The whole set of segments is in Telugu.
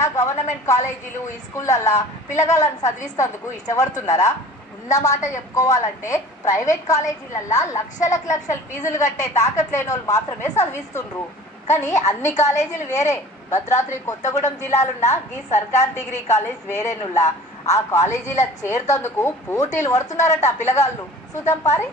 జిల్లాల గవర్నమెంట్ కాలేజీలు ఈ స్కూళ్ళల్లో పిల్లగాళ్ళని చదివిస్తేందుకు ఇష్టపడుతున్నారా? ఉన్నమాట చెప్పుకోవాలంటే ప్రైవేట్ కాలేజీలల్లో లక్షల ఫీజులు కట్టే తాకట్లేని వాళ్ళు మాత్రమే చదివిస్తుండ్రు. కానీ అన్ని కాలేజీలు వేరే. భద్రాద్రి కొత్తగూడెం జిల్లాలున్న ఈ సర్కార్ డిగ్రీ కాలేజ్ వేరేనుల్లా. ఆ కాలేజీల చేరుతందుకు పోటీలు పడుతున్నారట పిల్లగాళ్ళు. చూద్దాం పారి.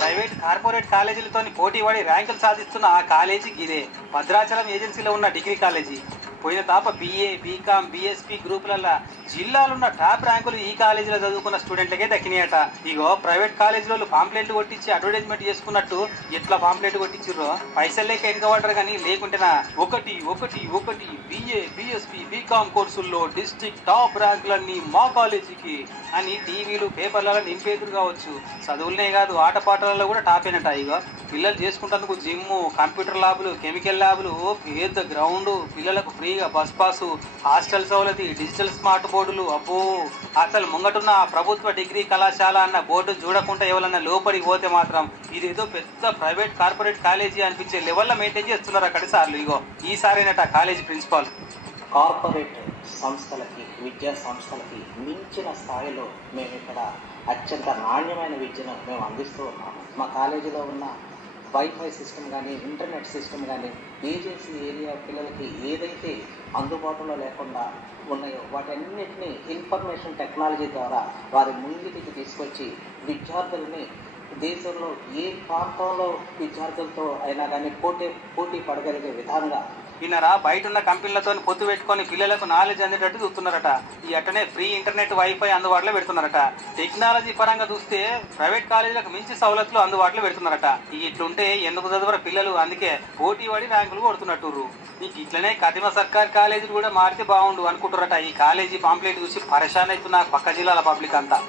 ప్రైవేట్ కార్పొరేట్ కాలేజీలతో పోటీ పడి ర్యాంకులు సాధిస్తున్న ఆ కాలేజీకి ఇదే భద్రాచలం ఏజెన్సీలో ఉన్న డిగ్రీ కాలేజీ. పోయిన తాప BA, BCom, BSc గ్రూపులలో జిల్లాలున్న టాప్ ర్యాంకులు ఈ కాలేజీలో చదువుకున్న స్టూడెంట్లకే దక్కినాయట. ఇగో ప్రైవేట్ కాలేజీలో పాంప్లెట్లు కొట్టించి అడ్వర్టైజ్మెంట్ చేసుకున్నట్టు ఎట్లా పాంప్లెట్ కొట్టించారో పైసలు లేక ఎన్నికబడ్డారు. కానీ లేకుంటేనా ఒకటి BA, BSc, BCom కోర్సుల్లో డిస్ట్రిక్ట్ టాప్ ర్యాంకులన్నీ మా కాలేజీకి అని టీవీలు పేపర్లలో నింపేదురు కావచ్చు. చదువులనే కాదు ఆటపాటలలో కూడా టాప్ అయినట. ఇగో పిల్లలు చేసుకుంటేందుకు జిమ్, కంప్యూటర్ ల్యాబులు, కెమికల్ ల్యాబులు, పెద్ద గ్రౌండ్, పిల్లలకు ఫ్రీగా బస్ పాసు, హాస్టల్ సౌలతి, డిజిటల్ స్మార్ట్ బోర్డులు. అబ్బో అసలు ముంగటున్న ప్రభుత్వ డిగ్రీ కళాశాల అన్న బోర్డు చూడకుండా ఎవరన్నా లోపలికి పోతే మాత్రం ఇదేదో పెద్ద ప్రైవేట్ కార్పొరేట్ కాలేజీ అనిపించే లెవెల్లో మెయింటైన్ చేస్తున్నారు అక్కడ సార్లు. ఇగో ఈసారైనట కాలేజీ ప్రిన్సిపాల్ కార్పొరేట్ సంస్థలకి, విద్యా సంస్థలకి మించిన స్థాయిలో మేము ఇక్కడ అత్యంత నాణ్యమైన విద్యను మేము అందిస్తూ ఉన్నాము. మా కాలేజీలో ఉన్న వైఫై సిస్టమ్ కానీ, ఇంటర్నెట్ సిస్టమ్ కానీ ఏజెన్సీ ఏరియా పిల్లలకి ఏదైతే అందుబాటులో లేకుండా ఉన్నాయో వాటన్నిటినీ ఇన్ఫర్మేషన్ టెక్నాలజీ ద్వారా వారి ముంగిటికి తీసుకొచ్చి విద్యార్థులని దేశంలో ఏ ప్రాంతంలో విద్యార్థులతో అయినా కానీ పోటీ పడగలిగే విధంగా విన్నారా? బయట ఉన్న కంపెనీలతో పొత్తు పెట్టుకొని పిల్లలకు నాలెడ్జ్ అందేటట్టు చూస్తున్నారట. ఈ అట్టనే ఫ్రీ ఇంటర్నెట్, వైఫై అందుబాటులో పెడుతున్నారట. టెక్నాలజీ పరంగా చూస్తే ప్రైవేట్ కాలేజీలకు మించి సౌలతులు అందుబాటులో పెడుతున్నారట. ఇట్లుంటే ఎందుకు చదువురా పిల్లలు? అందుకే పోటీ పడి ర్యాంకులు కొడుతున్నట్టు. నీకు ఇట్లనే కదిమ సర్కార్ కాలేజీలు కూడా మారితే బాగుండు అనుకుంటారట. ఈ కాలేజీ పాంప్లెట్ చూసి పరేషాన్ అవుతున్న పక్క జిల్లాల పబ్లిక్ అంతా.